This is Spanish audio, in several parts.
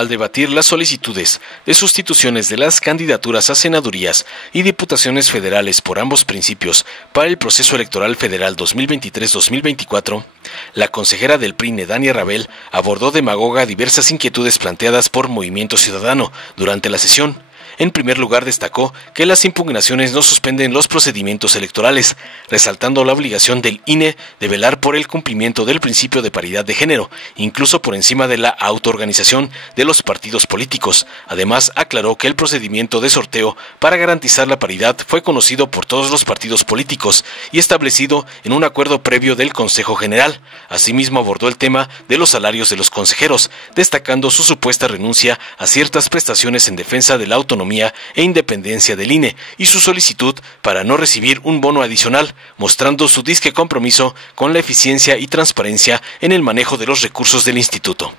Al debatir las solicitudes de sustituciones de las candidaturas a senadurías y diputaciones federales por ambos principios para el proceso electoral federal 2023-2024, la consejera del PRI, Nedania Rabel, abordó demagoga diversas inquietudes planteadas por Movimiento Ciudadano durante la sesión. En primer lugar, destacó que las impugnaciones no suspenden los procedimientos electorales, resaltando la obligación del INE de velar por el cumplimiento del principio de paridad de género, incluso por encima de la autoorganización de los partidos políticos. Además, aclaró que el procedimiento de sorteo para garantizar la paridad fue conocido por todos los partidos políticos y establecido en un acuerdo previo del Consejo General. Asimismo, abordó el tema de los salarios de los consejeros, destacando su supuesta renuncia a ciertas prestaciones en defensa de la autonomía e independencia del INE y su solicitud para no recibir un bono adicional, mostrando su disque compromiso con la eficiencia y transparencia en el manejo de los recursos del instituto.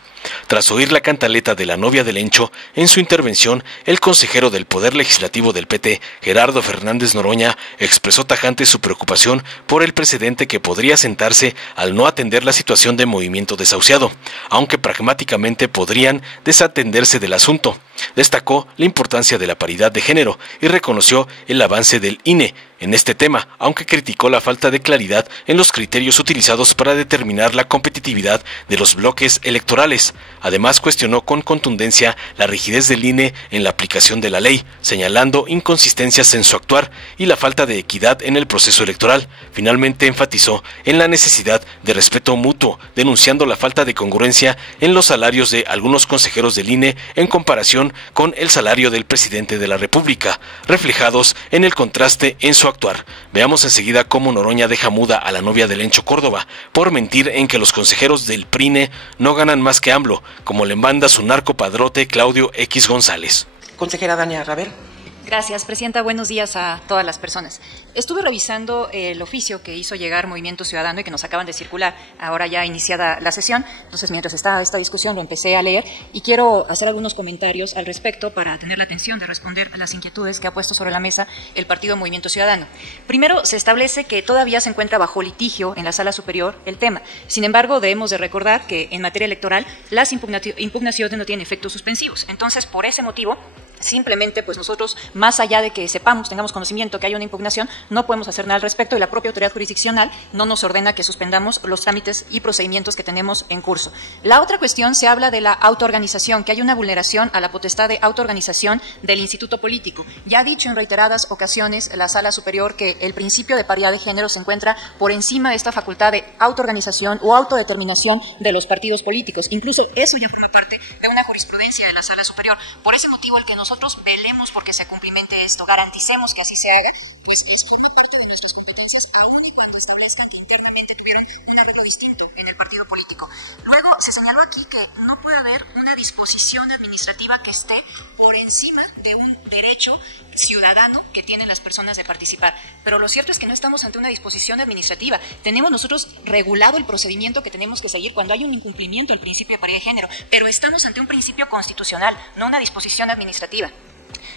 Tras oír la cantaleta de la novia del Encho, en su intervención, el consejero del Poder Legislativo del PT, Gerardo Fernández Noroña, expresó tajante su preocupación por el precedente que podría sentarse al no atender la situación de movimiento desahuciado, aunque pragmáticamente podrían desatenderse del asunto. Destacó la importancia de la paridad de género y reconoció el avance del INE en este tema, aunque criticó la falta de claridad en los criterios utilizados para determinar la competitividad de los bloques electorales. Además, cuestionó con contundencia la rigidez del INE en la aplicación de la ley, señalando inconsistencias en su actuar y la falta de equidad en el proceso electoral. Finalmente, enfatizó en la necesidad de respeto mutuo, denunciando la falta de congruencia en los salarios de algunos consejeros del INE en comparación con el salario del presidente de la República, reflejados en el contraste en su actuar. Veamos enseguida cómo Noroña deja muda a la novia del Encho Córdoba por mentir en que los consejeros del PRINE no ganan más que AMLO, como le manda su narcopadrote Claudio X González. Consejera Dania Rabel. Gracias, Presidenta. Buenos días a todas las personas. Estuve revisando el oficio que hizo llegar Movimiento Ciudadano y que nos acaban de circular, ahora ya iniciada la sesión. Entonces, mientras estaba esta discusión, lo empecé a leer y quiero hacer algunos comentarios al respecto para tener la atención de responder a las inquietudes que ha puesto sobre la mesa el Partido Movimiento Ciudadano. Primero, se establece que todavía se encuentra bajo litigio en la Sala Superior el tema. Sin embargo, debemos de recordar que en materia electoral las impugnaciones no tienen efectos suspensivos. Entonces, por ese motivo, simplemente, pues nosotros, más allá de que sepamos, tengamos conocimiento que hay una impugnación, no podemos hacer nada al respecto y la propia autoridad jurisdiccional no nos ordena que suspendamos los trámites y procedimientos que tenemos en curso. La otra cuestión se habla de la autoorganización, que hay una vulneración a la potestad de autoorganización del instituto político. Ya ha dicho en reiteradas ocasiones la Sala Superior que el principio de paridad de género se encuentra por encima de esta facultad de autoorganización o autodeterminación de los partidos políticos. Incluso eso ya forma parte de una jurisprudencia de la Sala Superior. Por ese motivo, el que nosotros velemos porque se cumplimente esto, garanticemos que así se haga, pues eso forma parte de nuestras competencias, aun y cuando establezcan que internamente tuvieron un arreglo distinto en el partido político. Luego, se señaló aquí que no puede haber una disposición administrativa que esté por encima de un derecho ciudadano que tienen las personas de participar. Pero lo cierto es que no estamos ante una disposición administrativa. Tenemos nosotros regulado el procedimiento que tenemos que seguir cuando hay un incumplimiento del principio de paridad de género, pero estamos ante un principio constitucional, no una disposición administrativa.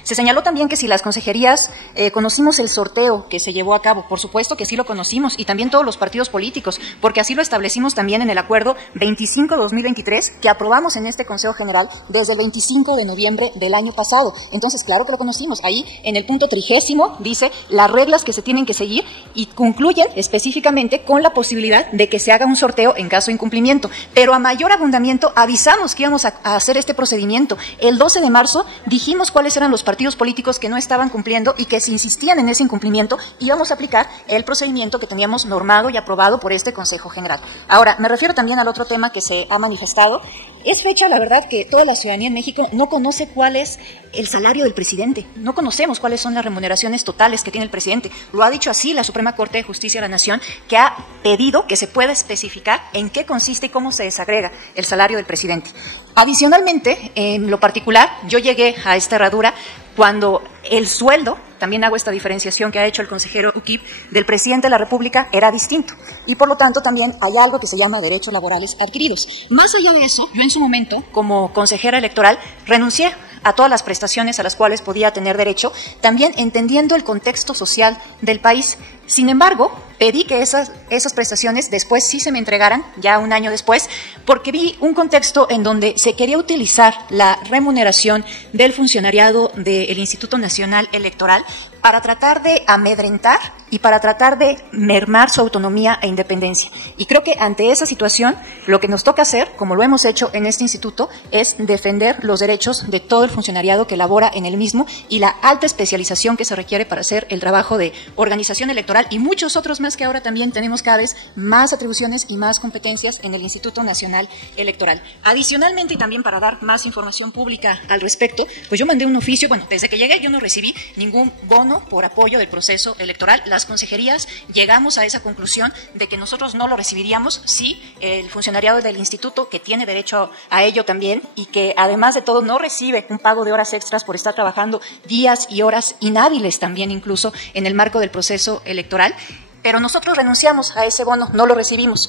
Se señaló también que si las consejerías conocimos el sorteo que se llevó a cabo. Por supuesto que sí lo conocimos, y también todos los partidos políticos, porque así lo establecimos también en el acuerdo 25-2023 que aprobamos en este Consejo General desde el 25 de noviembre del año pasado. Entonces, claro que lo conocimos. Ahí, en el punto 30, dice las reglas que se tienen que seguir y concluyen específicamente con la posibilidad de que se haga un sorteo en caso de incumplimiento. Pero a mayor abundamiento avisamos que íbamos a hacer este procedimiento. El 12 de marzo dijimos cuáles eran los partidos políticos que no estaban cumpliendo y que si insistían en ese incumplimiento íbamos a aplicar el procedimiento que teníamos normado y aprobado por este Consejo General. Ahora, me refiero también al otro tema que se ha manifestado. Es fecha, la verdad, que toda la ciudadanía en México no conoce cuál es el salario del presidente. No conocemos cuáles son las remuneraciones totales que tiene el presidente. Lo ha dicho así la Suprema Corte de Justicia de la Nación, que ha pedido que se pueda especificar en qué consiste y cómo se desagrega el salario del presidente. Adicionalmente, en lo particular, yo llegué a esta herradura cuando el sueldo, también hago esta diferenciación que ha hecho el consejero Uquip, del presidente de la República era distinto. Y por lo tanto también hay algo que se llama derechos laborales adquiridos. Más allá de eso, yo en su momento, como consejera electoral, renuncié a todas las prestaciones a las cuales podía tener derecho, también entendiendo el contexto social del país. Sin embargo, pedí que esas prestaciones después sí se me entregaran, ya un año después, porque vi un contexto en donde se quería utilizar la remuneración del funcionariado del Instituto Nacional Electoral para tratar de amedrentar y para tratar de mermar su autonomía e independencia. Y creo que ante esa situación, lo que nos toca hacer, como lo hemos hecho en este instituto, es defender los derechos de todo el funcionariado que labora en el mismo y la alta especialización que se requiere para hacer el trabajo de organización electoral y muchos otros más que ahora también tenemos cada vez más atribuciones y más competencias en el Instituto Nacional Electoral. Adicionalmente, y también para dar más información pública al respecto, pues yo mandé un oficio, bueno, desde que llegué yo no recibí ningún bono por apoyo del proceso electoral. Las consejerías llegamos a esa conclusión de que nosotros no lo recibiríamos si el funcionariado del instituto, que tiene derecho a ello también y que además de todo no recibe un pago de horas extras por estar trabajando días y horas inhábiles también incluso en el marco del proceso electoral, pero nosotros renunciamos a ese bono, no lo recibimos.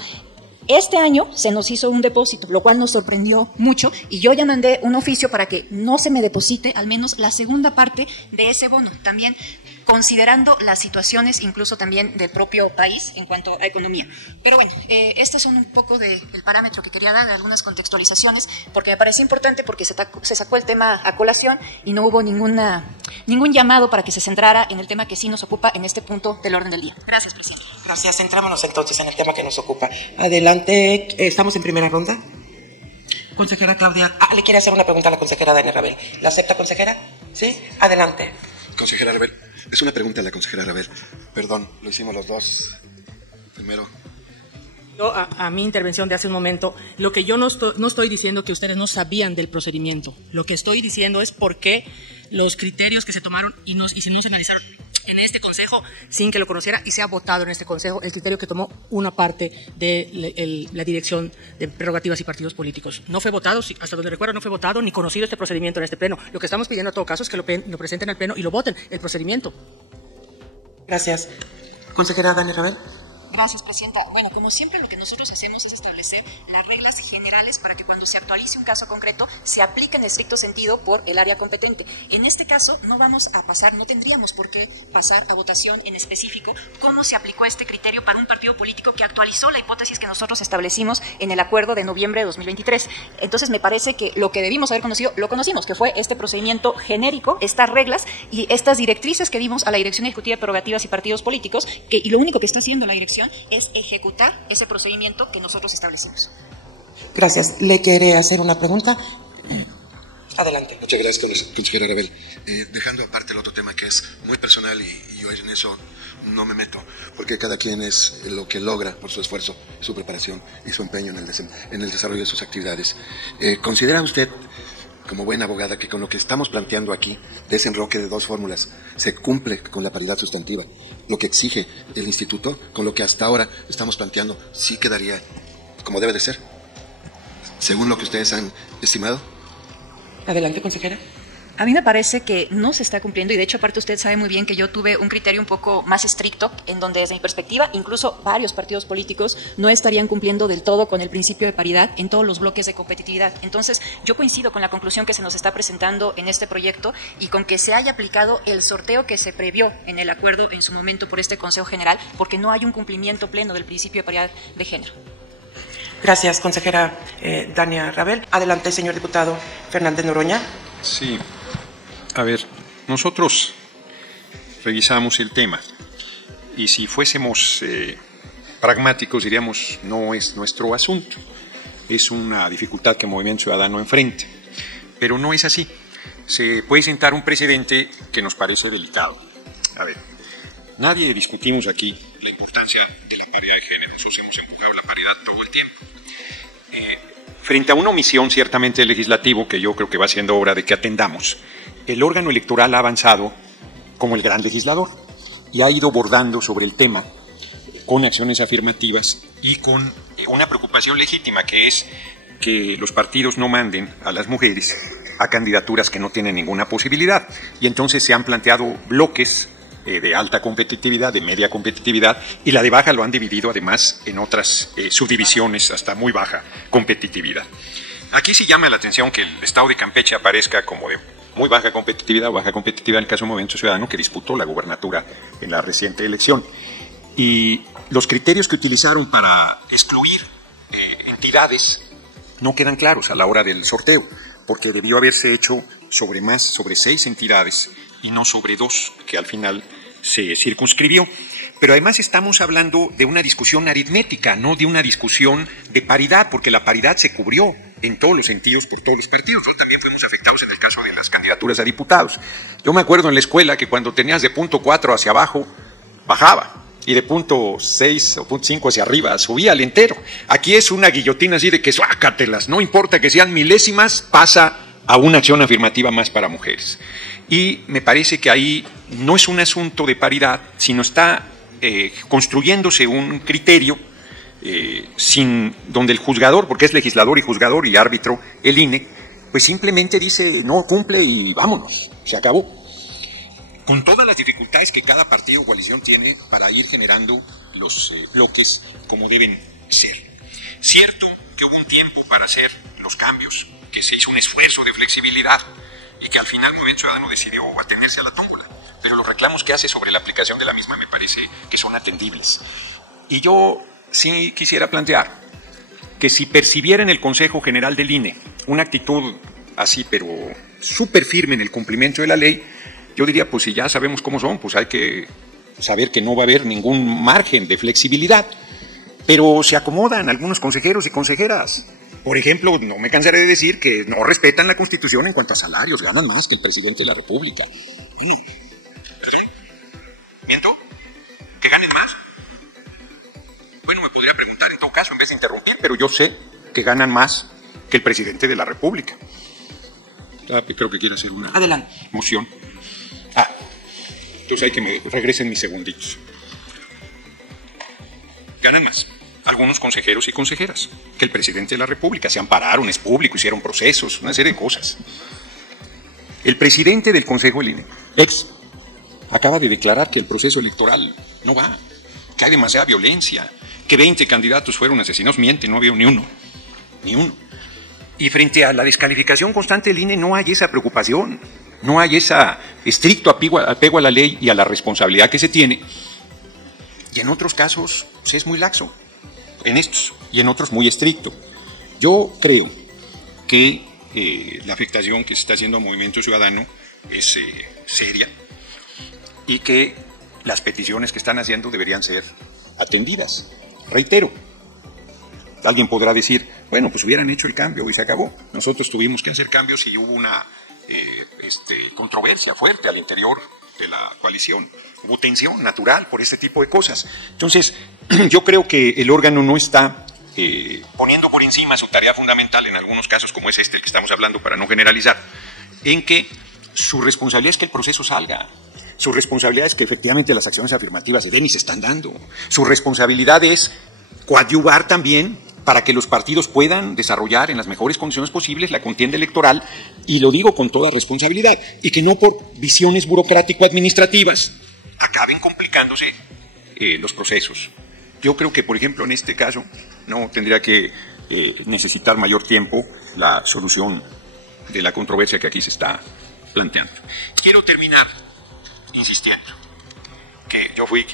Este año se nos hizo un depósito, lo cual nos sorprendió mucho, y yo ya mandé un oficio para que no se me deposite al menos la segunda parte de ese bono, también considerando las situaciones incluso también del propio país en cuanto a economía. Pero bueno, estos son un poco del parámetro que quería dar, de algunas contextualizaciones, porque me parece importante porque se sacó el tema a colación y no hubo ningún llamado para que se centrara en el tema que sí nos ocupa en este punto del orden del día. Gracias, presidente. Gracias. Centrámonos entonces en el tema que nos ocupa. Adelante, estamos en primera ronda. Consejera Claudia. Le quiere hacer una pregunta a la consejera Dania Rabel. ¿La acepta, consejera? ¿Sí? Adelante. Consejera Rabel, es una pregunta a la consejera Rabel. Perdón, lo hicimos los dos. Primero. Yo, a mi intervención de hace un momento, lo que yo no estoy diciendo que ustedes no sabían del procedimiento. Lo que estoy diciendo es por qué los criterios que se tomaron y si no se analizaron en este consejo sin que lo conociera y se ha votado en este consejo el criterio que tomó una parte de la dirección de prerrogativas y partidos políticos. No fue votado, hasta donde recuerdo no fue votado ni conocido este procedimiento en este pleno. Lo que estamos pidiendo a todo caso es que lo presenten al pleno y lo voten, el procedimiento. Gracias. Consejera Dania Rabel. Gracias, presidenta. Bueno, como siempre, lo que nosotros hacemos es establecer las reglas generales para que cuando se actualice un caso concreto se aplique en estricto sentido por el área competente. En este caso, no tendríamos por qué pasar a votación en específico cómo se aplicó este criterio para un partido político que actualizó la hipótesis que nosotros establecimos en el acuerdo de noviembre de 2023. Entonces, me parece que lo que debimos haber conocido, lo conocimos, que fue este procedimiento genérico, estas reglas y estas directrices que dimos a la Dirección Ejecutiva de Prerrogativas y Partidos Políticos, y lo único que está haciendo la dirección es ejecutar ese procedimiento que nosotros establecimos. Gracias. ¿Le quiere hacer una pregunta? Adelante. Muchas gracias, consejera Rabel. Dejando aparte el otro tema que es muy personal y yo en eso no me meto, porque cada quien es lo que logra por su esfuerzo, su preparación y su empeño en el desarrollo de sus actividades. ¿Considera usted, como buena abogada, que con lo que estamos planteando aquí, de ese enroque de dos fórmulas, se cumple con la paridad sustantiva, lo que exige el instituto, con lo que hasta ahora estamos planteando, sí quedaría como debe de ser, según lo que ustedes han estimado? Adelante, consejera. A mí me parece que no se está cumpliendo y de hecho aparte usted sabe muy bien que yo tuve un criterio un poco más estricto en donde desde mi perspectiva incluso varios partidos políticos no estarían cumpliendo del todo con el principio de paridad en todos los bloques de competitividad. Entonces yo coincido con la conclusión que se nos está presentando en este proyecto y con que se haya aplicado el sorteo que se previó en el acuerdo en su momento por este Consejo General porque no hay un cumplimiento pleno del principio de paridad de género. Gracias, consejera Dania Rabel. Adelante, señor diputado Fernández Noroña. Sí. A ver, nosotros revisamos el tema y si fuésemos pragmáticos diríamos no es nuestro asunto, es una dificultad que Movimiento Ciudadano enfrenta, pero no es así. Se puede sentar un precedente que nos parece delicado. A ver, nadie discutimos aquí la importancia de la paridad de género, nosotros hemos empujado la paridad todo el tiempo. Frente a una omisión ciertamente del legislativo, que yo creo que va siendo hora de que atendamos, el órgano electoral ha avanzado como el gran legislador y ha ido bordando sobre el tema con acciones afirmativas y con una preocupación legítima que es que los partidos no manden a las mujeres a candidaturas que no tienen ninguna posibilidad. Y entonces se han planteado bloques de alta competitividad, de media competitividad, y la de baja lo han dividido además en otras subdivisiones hasta muy baja competitividad. Aquí sí llama la atención que el estado de Campeche aparezca como de muy baja competitividad o baja competitividad en el caso de Movimiento Ciudadano, que disputó la gubernatura en la reciente elección. Y los criterios que utilizaron para excluir entidades no quedan claros a la hora del sorteo, porque debió haberse hecho sobre 6 entidades y no sobre 2, que al final se circunscribió. Pero además estamos hablando de una discusión aritmética, no de una discusión de paridad, porque la paridad se cubrió en todos los sentidos por todos los partidos. También fuimos afectados en el caso de las candidaturas a diputados. Yo me acuerdo en la escuela que cuando tenías de punto 4 hacia abajo, bajaba, y de punto 6 o punto 5 hacia arriba subía al entero. Aquí es una guillotina así de que suácatelas, no importa que sean milésimas, pasa a una acción afirmativa más para mujeres. Y me parece que ahí no es un asunto de paridad, sino está construyéndose un criterio donde el juzgador, porque es legislador y árbitro, el INE, pues simplemente dice no cumple y vámonos, se acabó. Con todas las dificultades que cada partido o coalición tiene para ir generando los bloques como deben ser. Cierto que hubo un tiempo para hacer los cambios, que se hizo un esfuerzo de flexibilidad y que al final Movimiento Ciudadano decidió atenderse a la tómbola. Pero los reclamos que hace sobre la aplicación de la misma me parece que son atendibles. Y yo sí quisiera plantear que si percibiera en el Consejo General del INE una actitud así, pero súper firme en el cumplimiento de la ley, yo diría, pues si ya sabemos cómo son, pues hay que saber que no va a haber ningún margen de flexibilidad. Pero se acomodan algunos consejeros y consejeras. Por ejemplo, no me cansaré de decir que no respetan la Constitución en cuanto a salarios, ganan más que el presidente de la República. ¿Miento? ¿Que ganen más? Bueno, me podría preguntar en todo caso en vez de interrumpir, pero yo sé que ganan más que el presidente de la República. Creo que quiere hacer una moción. Entonces hay que me regresen mis segunditos. Ganan más algunos consejeros y consejeras que el presidente de la República. Se ampararon, es público, hicieron procesos, una serie de cosas. El presidente del Consejo del INE, acaba de declarar que el proceso electoral no va, que hay demasiada violencia, que 20 candidatos fueron asesinados. Miente, no había ni uno. Y frente a la descalificación constante del INE no hay esa preocupación, no hay ese estricto apego a la ley y a la responsabilidad que se tiene. Y en otros casos se es muy laxo, en estos, y en otros muy estricto. Yo creo que la afectación que se está haciendo al Movimiento Ciudadano es seria y que las peticiones que están haciendo deberían ser atendidas. Reitero, alguien podrá decir, bueno, pues hubieran hecho el cambio y se acabó. Nosotros tuvimos que hacer cambios y hubo una controversia fuerte al interior de la coalición. Hubo tensión natural por este tipo de cosas. Entonces, yo creo que el órgano no está poniendo por encima su tarea fundamental en algunos casos como es este, el que estamos hablando para no generalizar, en que su responsabilidad es que el proceso salga. Su responsabilidad es que efectivamente las acciones afirmativas se den y se están dando. Su responsabilidad es coadyuvar también para que los partidos puedan desarrollar en las mejores condiciones posibles la contienda electoral, y lo digo con toda responsabilidad, y que no por visiones burocrático-administrativas acaben complicándose los procesos. Yo creo que, por ejemplo, en este caso no tendría que necesitar mayor tiempo la solución de la controversia que aquí se está planteando. Quiero terminar insistiendo que yo fui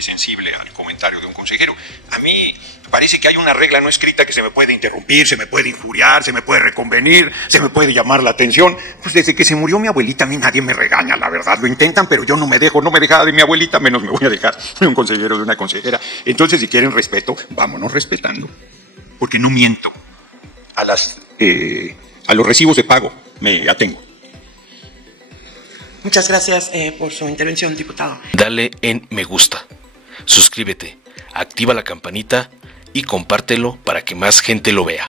sensible al comentario de un consejero. A mí me parece que hay una regla no escrita que se me puede interrumpir, se me puede injuriar, se me puede reconvenir, se me puede llamar la atención. Pues desde que se murió mi abuelita a mí nadie me regaña, la verdad. Lo intentan, pero yo no me dejaba de mi abuelita, menos me voy a dejar de un consejero, de una consejera. Entonces, si quieren respeto, vámonos respetando. Porque no miento. A los recibos de pago me atengo. Muchas gracias por su intervención, diputado. Dale en me gusta, suscríbete, activa la campanita y compártelo para que más gente lo vea.